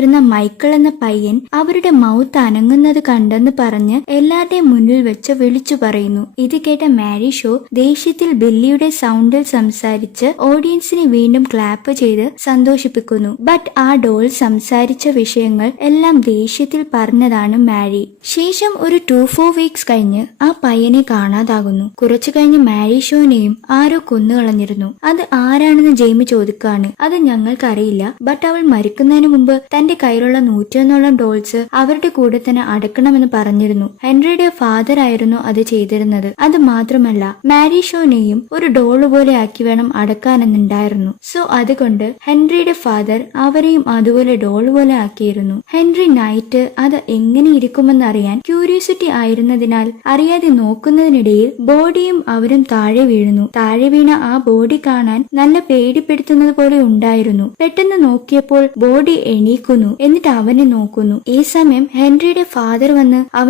ഇരുന്ന മൈക്കിൾ എന്ന പയ്യൻ അവരുടെ മൗത്ത് അനങ്ങുന്നത് കണ്ടെന്ന് പറഞ്ഞ് എല്ലാവരുടെയും മുന്നിൽ വെച്ച് വിളിച്ചു പറയുന്നു. ഇത് കേട്ട മാരി ഷോ ദേഷ്യത്തിൽ ബില്ലിയുടെ സൗണ്ടിൽ സംസാരിച്ച് ഓഡിയൻസിനെ വീണ്ടും ക്ലാപ്പ് ചെയ്ത് സന്തോഷിപ്പിക്കുന്നു. ബട്ട് ആ ഡോൾ സംസാരിച്ച വിഷയങ്ങൾ എല്ലാം ദേഷ്യത്തിൽ പറഞ്ഞതാണ് മാരി. ശേഷം ഒരു 2-4 വീക്സ് കഴിഞ്ഞ് ആ പയ്യനെ കാണാതാകുന്നു. കുറച്ചു കഴിഞ്ഞ് മാരി ഷോനെയും ആരോ കൊന്നുകളഞ്ഞിരുന്നു. അത് ആരാണെന്ന് ജെയ്മി ചോദിക്കാണ്. അത് ഞങ്ങൾക്കറിയില്ല, ബട്ട് അവൾ മരിക്കുന്നതിന് മുമ്പ് തന്റെ കയ്യിലുള്ള 101 ഡോൾസ് അവരുടെ കൂടെ തന്നെ അടക്കണമെന്ന് പറഞ്ഞിരുന്നു. ഹെൻറിയുടെ ഫാദർ ആയിരുന്നു അത് ചെയ്തിരുന്നത്. അത് മാത്രമല്ല മാരി ഷോനെയും ഒരു ഡോള് പോലെ ആക്കി വേണം അടക്കാനെന്നുണ്ടായിരുന്നു. സോ അതുകൊണ്ട് ഹെൻറിയുടെ ഫാദർ അവരെയും അതുപോലെ ഡോള് പോലെ ആക്കിയിരുന്നു. ഹെൻറി നൈറ്റ് അത് എങ്ങനെ ഇരിക്കുമെന്നറിയാൻ ക്യൂരിയോസിറ്റി ആയിരുന്നതിനാൽ അറിയാതെ നോക്കുന്നതിനിടയിൽ ബോഡിയും അവരും താഴെ വീഴുന്നു. താഴെ വീണ ആ ബോഡി കാണാൻ നല്ല പേടിപ്പെടുത്തുന്നത് പോലെ ഉണ്ടായിരുന്നു. പെട്ടെന്ന് നോക്കിയപ്പോൾ ബോഡി എണീക്കുന്നു. എന്നിട്ട് അവനെ നോക്കുന്നു. ഈ സമയം ഹെൻറിയുടെ ഫാദർ വന്ന് അവൻ